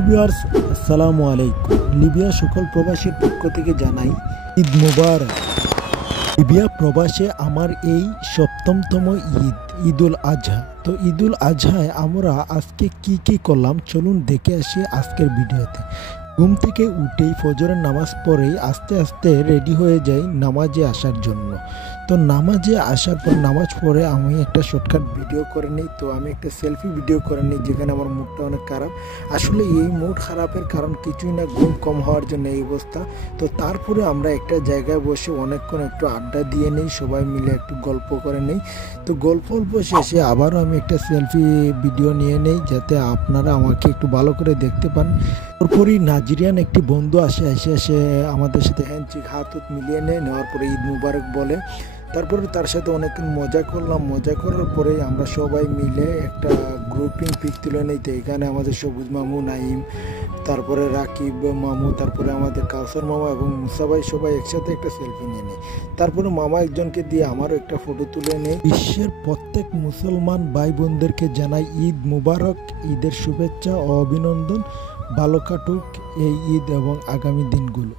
Viewers, আসসালামু আলাইকুম। Libya সকল প্রবাসীর পক্ষ থেকে জানাই ঈদ মুবারক। লিবিয়া প্রবাসে আমার এই সপ্তমতম ঈদ, ঈদুল আজহা। তো ঈদুল আজহায় আমরা আজকে কি করলাম চলুন দেখে আসি আজকের ভিডিওতে। ঘুম থেকে উঠেই ফজরের নামাজ পড়েই আস্তে আস্তে রেডি হয়ে যাই নামাজে আসার জন্য। তো নামাজে আসার পর নামাজ পড়ে আমি একটা শর্টকাট ভিডিও করে নিই। তো আমি একটা সেলফি ভিডিও করে নিই যেখানে আমার মুডটা অনেক খারাপ। আসলে এই মুড খারাপের কারণ কিছুই না, ঘুম কম হওয়ার জন্য এই অবস্থা। তো তারপরে আমরা একটা জায়গায় বসে অনেকক্ষণ একটু আড্ডা দিয়ে নেই, সবাই মিলে একটু গল্প করে নেই। তো গল্প শেষে আবারও আমি একটা সেলফি ভিডিও নিয়ে নেই যাতে আপনারা আমাকে একটু ভালো করে দেখতে পান। তারপরই নাইজেরিয়ান একটি বন্ধু এসে আমাদের সাথে হ্যান্ডশেক হাত মিলিয়ে নেওয়ার পরে ঈদ মুবারক বলে। তারপরে তার সাথে অনেকক্ষণ মজা করলাম। মজা করার পরে আমরা সবাই মিলে একটা গ্রুপিং পিক তুলে নিই। তো এখানে আমাদের সবুজ মামু, নাইম, তারপরে রাকিব মামু, তারপরে আমাদের কাউসার মামা এবং মুসা ভাই সবাই একসাথে একটা সেলফি নিয়ে নেই। তারপরে মামা একজনকে দিয়ে আমারও একটা ফটো তুলে নেই। বিশ্বের প্রত্যেক মুসলমান ভাই বোনদেরকে জানাই ঈদ মুবারক, ঈদের শুভেচ্ছা ও অভিনন্দন। ভালো কাটুক এই ঈদ এবং আগামী দিনগুলো।